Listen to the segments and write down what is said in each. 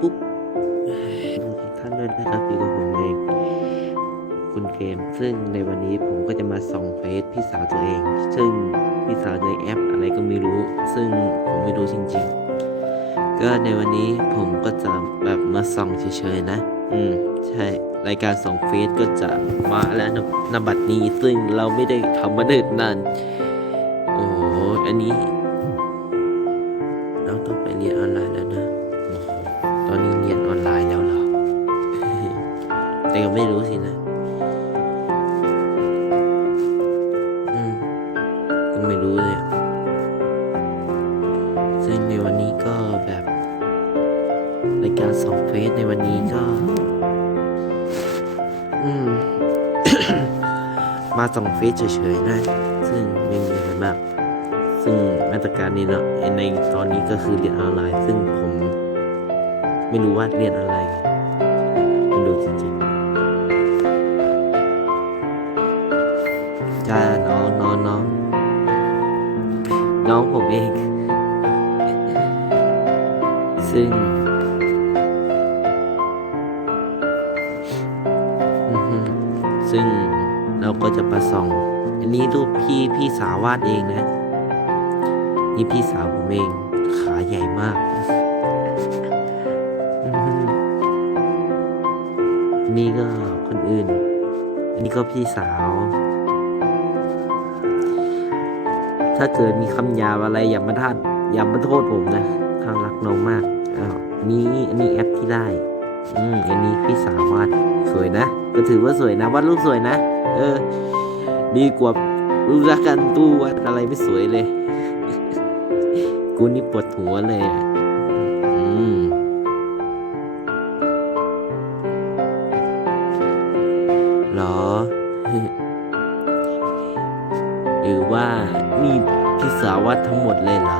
ปุ๊บท่านด้วยนะครับอยู่กับผมเองคุณเกม ซึ่งในวันนี้ผมก็จะมาส่องเฟซพี่สาวตัวเอง ซึ่งพี่สาวในแอปอะไรก็ไม่รู้ ซึ่งผมไม่รู้จริงๆ ก็ในวันนี้ผมก็จะแบบมาส่องเฉยๆนะ อืมใช่รายการส่องเฟซก็จะมาแล้วนะนบัดนี้ซึ่งเราไม่ได้ทำมาเนิ่นนานโอ้โหอันนี้เราต้องไปเรียนออนไลน์แล้วนะ แต่ก็ไม่รู้สินะ อืม ก็ไม่รู้เลย ซึ่งในวันนี้ก็แบบรายการสองเฟสในวันนี้ก็ อืม มาส่องเฟซเฉยๆนะ ซึ่งไม่มีอะไรมาก ซึ่งมาตรการนี้เนาะในตอนนี้ก็คือเรียนออนไลน์ ซึ่งผม ไม่รู้ว่าเรียนอะไร ไม่รู้จริงๆ จ้าน้องน้องน้องน้องผมเอง ซึ่งซึ่งเราก็จะประส่อง อันนี้รูปพี่พี่สาววาดเองนะ นี่พี่สาวผมเอง ขาใหญ่มาก นี่ก็คนอื่น อันนี้ก็พี่สาว ถ้าเกิดมีคำหยาบอะไรอย่ามาทัดอย่ามาโทษผมนะข้างรักน้องมากอ้าวนี่อันนี้แอปที่ได้ อืมอันนี้พี่สาววาดสวยนะ ก็ถือว่าสวยนะวาดรูปสวยนะ เออ ดีกว่ารูปรักกันตู้วาดอะไรไม่สวยเลย กูนี่ปวดหัวเลยอะอืมหรอ หรือว่านี่ พี่สาววาดทั้งหมดเลยเหรอ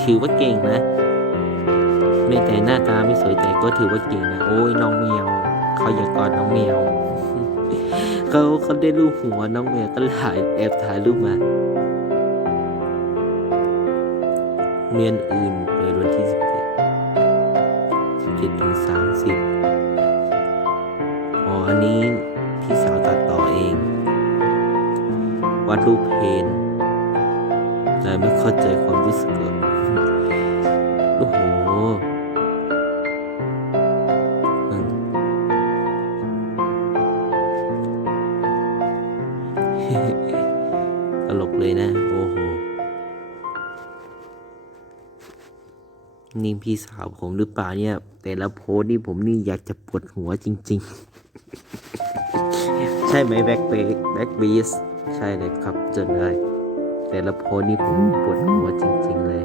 ถือว่าเก่งนะไม่แต่หน้าตาไม่สวยแต่ก็ถือว่าเก่งนะ โอ้ยน้องเมียวเขาอยากกอดน้องเมียวเขาเขาได้รูปหัวน้องเมียวก็ถ่ายแอบถ่ายรูปมาเรียนอื่นเปิดวันที่สิบเจ็ดสิบเจ็ดถึงสามสิบอ๋ออันนี้พี่สาวตัดต่อเองวาดรูปเพน แต่ไม่เข้าใจความรู้สึกเลยโอ้โหตลกเลยนะ โอ้โห นี่พี่สาวผมหรือเปล่าเนี่ย แต่ละโพสต์นี่ผมนี่อยากจะปวดหัวจริง ๆ ใช่ไหมแบ็คเบแบ็คบีสใช่เลยครับจนได้ แต่ละโพสนี่ผมปวดหัวจริง ๆ เลย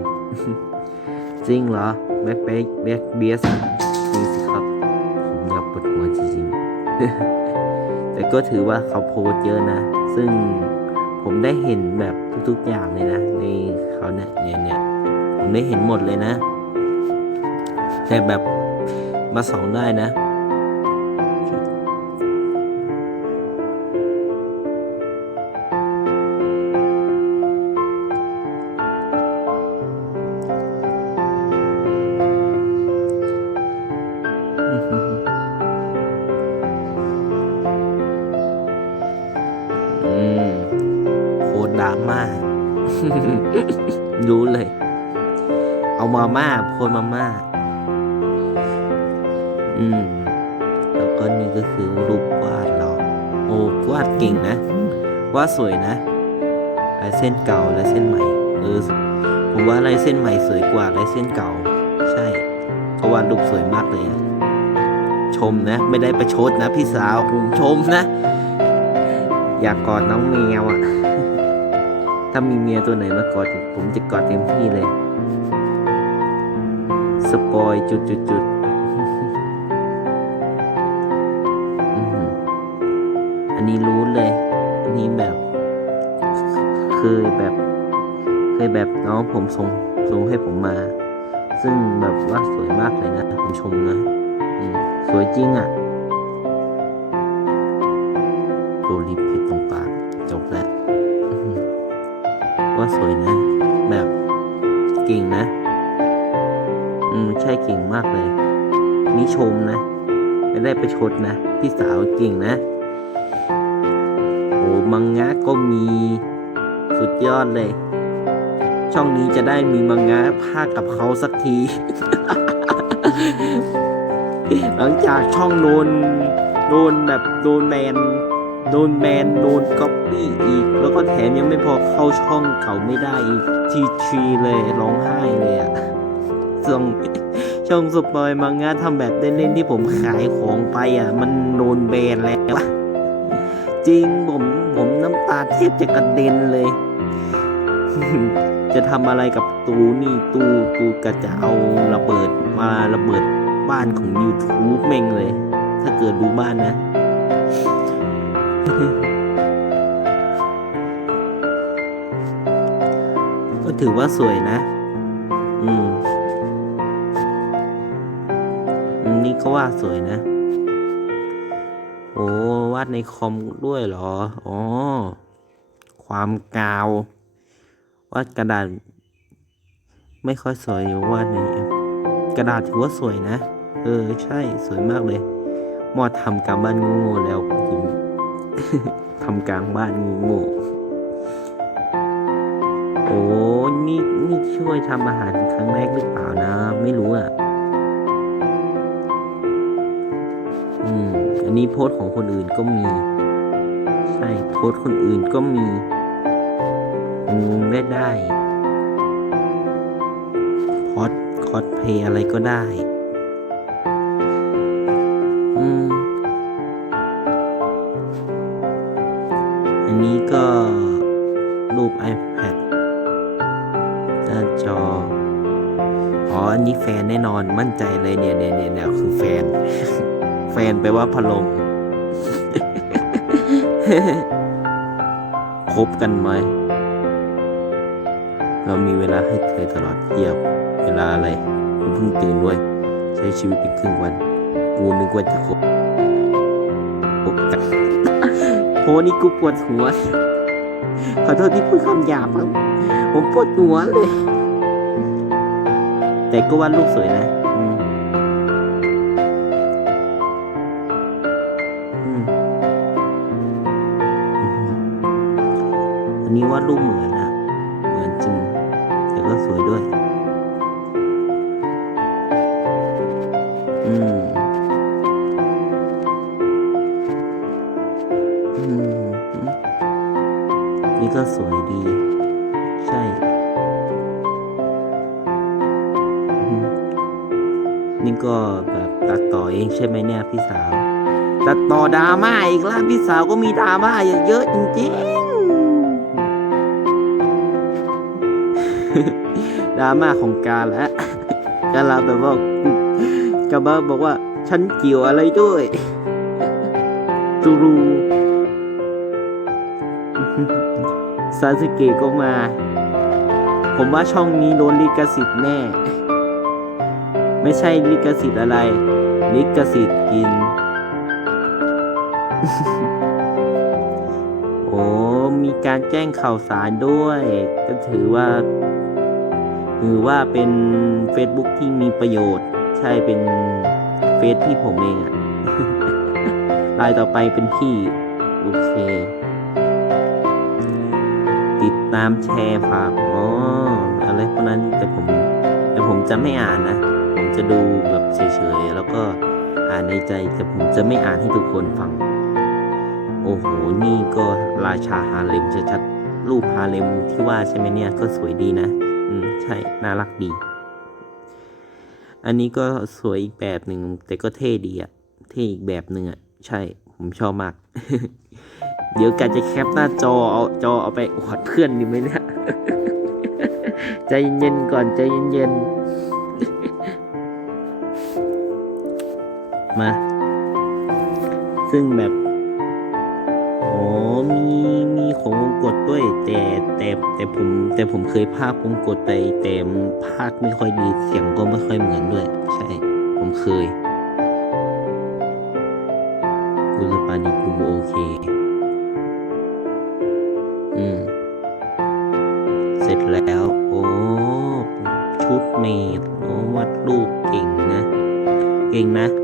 จริงเหรอแบ็คเบแบ็คบีสจริงสิครับ ผมอยากปวดหัวจริงๆ แต่ก็ถือว่าเขาโพสเยอะนะ ซึ่งผมได้เห็นแบบทุกๆอย่างเลยนะ ในเขาเนี่ยเนี่ยเนี่ยผมได้เห็นหมดเลยนะ แต่แบบมาสองได้นะ ม่ามาม่า อืม แล้วก็นี่ก็คือรูปวาดเรา โอ้วาดเก่งนะ วาดสวยนะลายเส้นเก่าลายเส้นใหม่ เออ ผมว่าลายเส้นใหม่สวยกว่าลายเส้นเก่า ใช่ก็วาดรูปสวยมากเลยอะชมนะ ไม่ได้ประชดนะ พี่สาวผมชมนะ อยากกอดน้องแมวอะ่ะ ถ้ามีเมียตัวไหนมากอดผมจะกอดเต็มที่เลย สปอยจุดจุดจุดอันนี้รู้เลยอันนี้แบบ เคือแบบ เคยแบบน้องผมส่งส่งให้ผมมา ซึ่งแบบว่าสวยมากเลยนะ ผมชมนะมสวยจริงอะโดลิปเพชรตรงปากจบแล้วว่าสวยนะ แบบเก่งนะ อืมใช่เก่งมากเลย นี่ชมนะ ไม่ได้ประชดนะ พี่สาวเก่งนะโอ้มังงะก็มีสุดยอดเลย ช่องนี้จะได้มีมังงะภาคกับเขาสักที หลังจากช่องโดนโดนแบบโดนแมนโดนแมนโดนก๊อปปี้อีก แล้วก็แถมยังไม่พอเข้าช่องเก่าไม่ได้อีกทีทีเลยร้องไห้เลยอะ ช่องช่องสปอยมังงะทำแบบเล่นๆที่ผมขายของไปอะ มันโดนแบนแล้วจริงผมผมน้ำตาแทบจะกระเด็นเลย จะทำอะไรกับตูนี่ตูตูก็จะเอาระเบิดมาระเบิดบ้านของ YouTube แม่งเลย ถ้าเกิดรู้บ้านนะก็ถือว่าสวยนะ อืม ก็ว่าสวยนะ โอ้วาดในคอมด้วยเหรอ อ๋อ ความกาว วาดกระดาษ ไม่ค่อยสวยอยู่วาดในแอปกระดาษถือว่าสวยนะ เออ ใช่สวยมากเลยมอดทำการบ้านงูๆแล้วจริงทำกลางบ้านงูๆโอ้นี่นี่ช่วยทำอาหารครั้งแรกหรือเปล่านะ ไม่รู้อะ อันนี้โพสต์ของคนอื่นก็มี ใช่โพสต์คนอื่นก็มีอืมได้ได้คอสคอสเพย์อะไรก็ได้อืมอันนี้ก็รูป iPad หน้าจอ อ๋อ อันนี้แฟนแน่นอนมั่นใจเลยเนี่ยเนี่ยเนี่ยเนี่ยคือแฟน แฟนแปว่าพัดลมคบกันไหม เรามีเวลาให้เธอตลอดเทียบเวลาอะไรคุณเพิ่งตื่นด้วย ใช้ชีวิตเป็นครึ่งวัน กูนึกว่าจะคบคบกันโพนี่กูปวดหัว ขอโทษที่พูดคำหยาบครับผมปวดหัวเลย แต่ก็ว่าดรูปสวยนะ วาดรูปเหมือนอะเหมือนจริงแต่ก็สวยด้วย อืม อืม นี่ก็สวยดี ใช่นี่ก็แบบตัดต่อเองใช่ไหมเนี่ยพี่สาว ตัดต่อดราม่าอีกแล้วพี่สาวก็มีดราม่าเยอะๆจริงๆ ดราม่าของการแล้วการลาแบบว่ากาบาบอกว่า ฉันเกี่ยวอะไรด้วยตูรูซาสึเกะก็มา ผมว่าช่องนี้โดนลิขสิทธิ์แน่ ไม่ใช่ลิขสิทธิ์อะไร ลิขสิทธิ์กิน โอ้มีการแจ้งข่าวสารด้วย ก็ถือว่า ถือว่าเป็น Facebook ที่มีประโยชน์ ใช่เป็นเฟซที่ผมเองอะลายต่อไปเป็นพี่ โอเค ติดตามแชร์ฝากอ๋ออะไรพวกนั้นแต่ผม แต่ผมจะไม่อ่านนะ ผมจะดูแบบเฉยๆ แล้วก็อ่านในใจแต่ผมจะไม่อ่านให้ทุกคนฟัง โอ้โห นี่ก็ราชาฮาเลมชัดๆรูปฮาเลมที่ว่าใช่ไหมเนี่ยก็สวยดีนะ ใช่ น่ารักดี อันนี้ก็สวยอีกแบบหนึ่ง แต่ก็เท่ดีอะเท่อีกแบบหนึ่งอะใช่ ผมชอบมาก เดี๋ยวกันจะแคปหน้าจอเอาจอเอาไปอวดเพื่อนดีไหมเนี่ย ใจเย็นๆก่อนใจเย็นๆ มา ซึ่งแบบ อ๋อ มี มีของวงกด ด้วย แต่แต่แต่ผมแต่ผมเคยภาควงกดไปแต่ภาคไม่ค่อยดีเสียงก็ไม่ค่อยเหมือนด้วย ใช่ ผมเคยกุลปาดีกูโอเค อืม เสร็จแล้ว โอ้ชุดเมดโอ้วัดรูปก่งนะ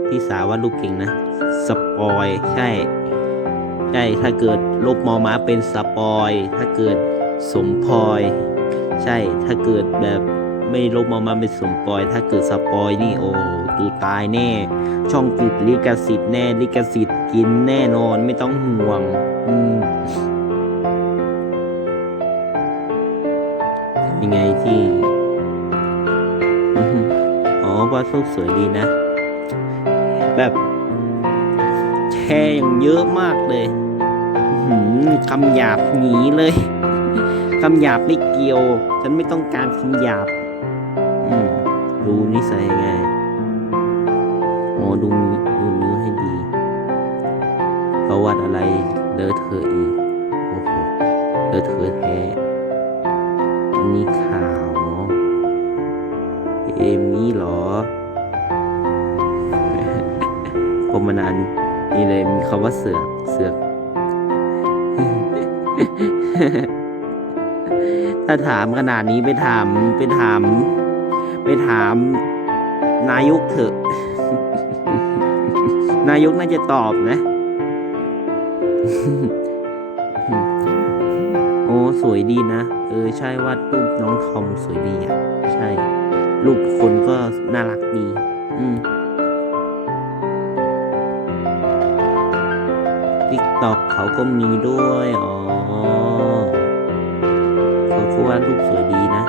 พี่สาววาดรูปเก่งนะ สปอยใช่ ใช่ถ้าเกิดลบมอม้าเป็นสปอย ถ้าเกิดสมพลอยใช่ถ้าเกิดแบบไม่ลบมอม้าเป็นสมปอย ถ้าเกิดสปอยนี่โอ้ตูตายแน่ ช่องติดลิขสิทธิ์แน่ลิขสิทธิ์กินแน่นอนไม่ต้องห่วงอืมยังไงที่อ๋อวาดรูปสวยดีนะ แบบ แชร์อย่างเยอะมากเลยหือคำหยาบหนีเลยคำหยาบไม่เกี่ยว ฉันไม่ต้องการคำหยาบอืมดูนิสัยยังไงโอ้ดูดูนิ้วให้ดีประวัติอะไรเลอะเทอะอีกโอ้โหเลอะเทอะแท้อันนี้ข่าวเอมี่เหรอผมมานาน นี่เลยมีคำว่าเสือกเสือก ถ้าถามขนาดนี้ไปถามไปถาม ไปถาม นายกเถอะ นายกน่าจะตอบนะ โอ้สวยดีนะ เออ ใช่วาดรูปน้องทอมสวยดีอะ ใช่รูปคนก็น่ารักดี อืม ติ๊กตอกเขาก็มีด้วย อ๋อ เขาก็วาดรูปสวยดีนะ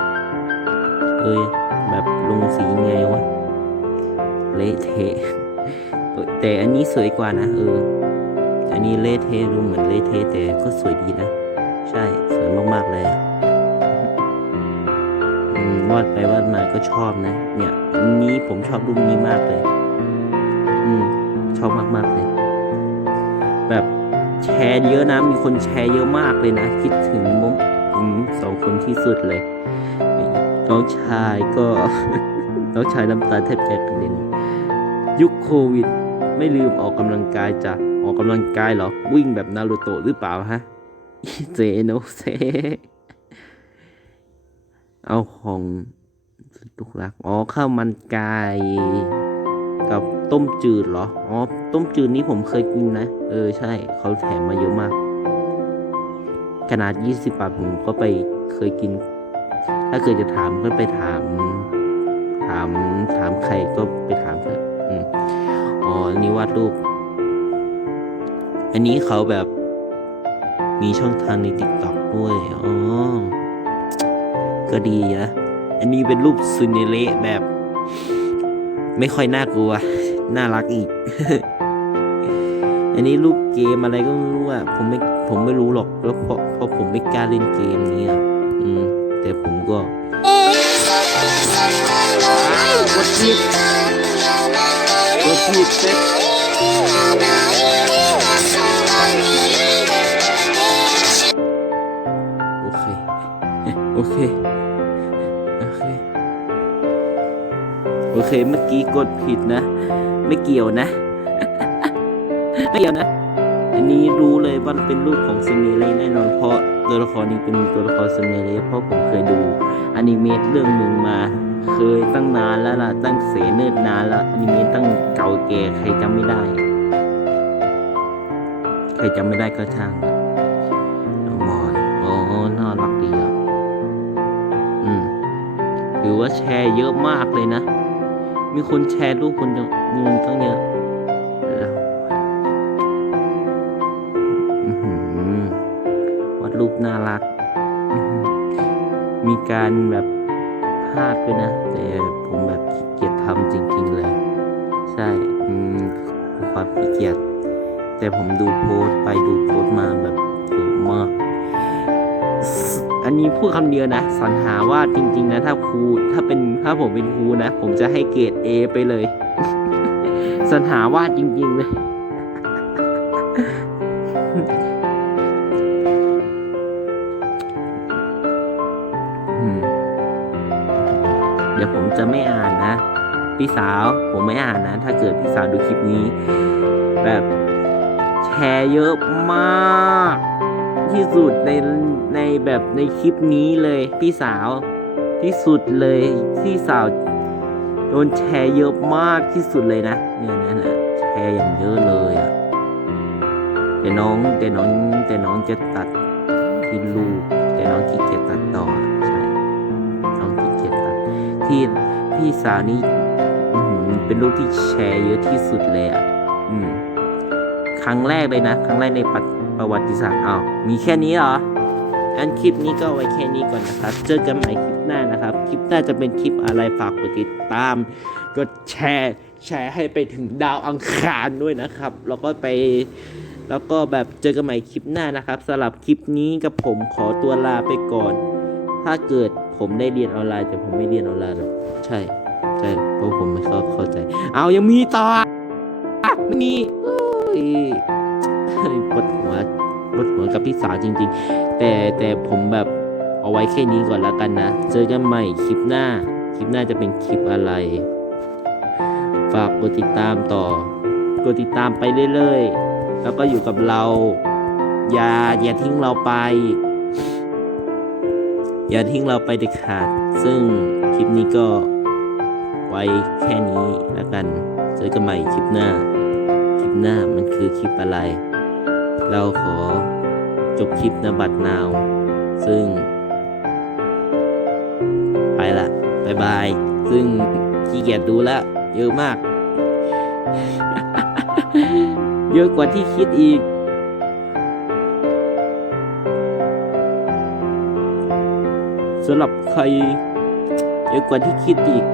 เอ้ย แบบลงสีไงวะ เละเทะ แต่อันนี้สวยกว่านะ เออ อันนี้เละเทะดูเหมือนเละเทะแต่ก็สวยดีนะ ใช่ สวยมาก ๆ เลยอะวาดไปวาดมาก็ชอบนะ เนี่ยอันนี้ผมชอบรูปนี้มากเลย อืม ชอบมาก ๆ เลย แบบแชร์เยอะนะ มีคนแชร์เยอะมากเลยนะ คิดถึงมุมอืมสองคนที่สุดเลย น้องชายก็ น้องชายน้ำตาแทบจะกระเด็นยุคโควิด ไม่ลืมออกกำลังกายจ้ะออกกำลังกายเหรอ วิ่งแบบนารูโตะหรือเปล่าฮะเจโนเซเอาของลูกรัก อ๋อข้าวมันไก่ ต้มจืดเหรอ อ๋อ ต้มจืดนี้ผมเคยกินนะ เออ ใช่ เขาแถมมาเยอะมาก ขนาด 20 บาทผมก็ไปเคยกิน ถ้าเกิดจะถามก็ไปถาม ถาม ถามใครก็ไปถามเถอะอืมอ๋ออันนี้วาดรูป อันนี้เขาแบบ มีช่องทางใน t ิ k t o k ด้วย อ๋อ ก็ดีนะ อันนี้เป็นรูปซูเนเละแบบไม่ค่อยน่ากลัว น่ารักอีก อันนี้รูปเกมอะไรก็ไม่รู้อะผมไม่ผมไม่รู้หรอกแล้วเพราะเพราะผมไม่กล้าเล่นเกมนี้อะอืมแต่ผมก็กดผิดกดผิดเซ็ตโอเค โอเค โอเค โอเค เมื่อกี้กดผิดนะ ไม่เกี่ยวนะ ไม่เกี่ยวนะ อันนี้รู้เลยว่าเป็นรูปของซูเนเล่แน่นอนเพราะตัวละครนี้เป็นตัวละครซูเนเล่เพราะผมเคยดูอนิเมะเรื่องหนึ่งมา เคยตั้งนานแล้วล่ะตั้งเสเนิ่นนานแล้วอนิเมะตั้งเก่าแก่ใครจำไม่ได้ ใครจำไม่ได้ก็ช่างน้องบอยอ๋อน่ารักดีอะอืมถือว่าแชร์เยอะมากเลยนะ มีคนแชร์รูปคนจำนวนตั้งเยอะวัดรูปน่ารัก มีการแบบพลาดด้วยนะ แต่ผมแบบขี้เกียจทำจริง ๆ เลย ใช่ความขี้เกียจแต่ผมดูโพสต์ไปดูโพสต์มาแบบเยอะมาก อันนี้พูดคำเดียวนะสรรหาว่าจริง ๆ นะ ถ้าครูถ้าเป็นถ้าผมเป็นครูนะ ผมจะให้เกรด A ไปเลยสรรหาว่าจริงๆเลยเดี๋ยวผมจะไม่อ่านนะ พี่สาวผมไม่อ่านนะ ถ้าเกิดพี่สาวดูคลิปนี้ แบบแชร์เยอะมาก ที่สุดในในแบบในคลิปนี้เลยพี่สาวที่สุดเลยที่สาวโดนแชร์เยอะมากที่สุดเลยนะเนี่ยนะนะแชร์อย่างเยอะเลยอะแต่น้องแต่น้องแต่น้องจะตัดที่ลูกแต่น้องขี้เกียจตัดต่อใช่น้องขี้เกียจตัดที่พี่สาวนี่เป็นรูปที่แชร์เยอะที่สุดเลยอะอืมครั้งแรกเลยนะ ครั้งแรกในประ ประวัติศาสตร์อ้าวมีแค่นี้เหรอ อันคลิปนี้ก็ไว้แค่นี้ก่อนนะครับ เจอกันใหม่คลิปหน้านะครับ คลิปหน้าจะเป็นคลิปอะไรฝากกดติดตาม กดแชร์ แชร์ให้ไปถึงดาวอังคารด้วยนะครับ แล้วก็ไป แล้วก็แบบเจอกันใหม่คลิปหน้านะครับสำหรับคลิปนี้กับผมขอตัวลาไปก่อน ถ้าเกิดผมได้เรียนออนไลน์แต่ผมไม่เรียนออนไลน์หรอกใช่ใช่เพราะผมไม่เข้าเข้าใจ เอายังมีต่อไม่มี เอ้ยปวดหัวปวดหัวกับพี่สาวจริง ๆ แต่แต่ผมแบบเอาไว้แค่นี้ก่อนล้วกันนะ เจอกันใหม่คลิปหน้า คลิปหน้าจะเป็นคลิปอะไร ฝากกดติดตามต่อกดติดตามไปเรื่อยๆ แล้วก็อยู่กับเรา อย่าอย่าทิ้งเราไป อย่าทิ้งเราไปเด็ดขาด ซึ่งคลิปนี้ก็ไว้แค่นี้แล้วกัน เจอกันใหม่คลิปหน้า คลิปหน้ามันคือคลิปอะไร เราขอจบคลิปนบัตรนาว ซึ่ง ไปละบายบาย ซึ่งขี้เกียจดูแลเยอะมาก เยอะกว่าที่คิดอีก สำหรับใคร เยอะกว่าที่คิดอีก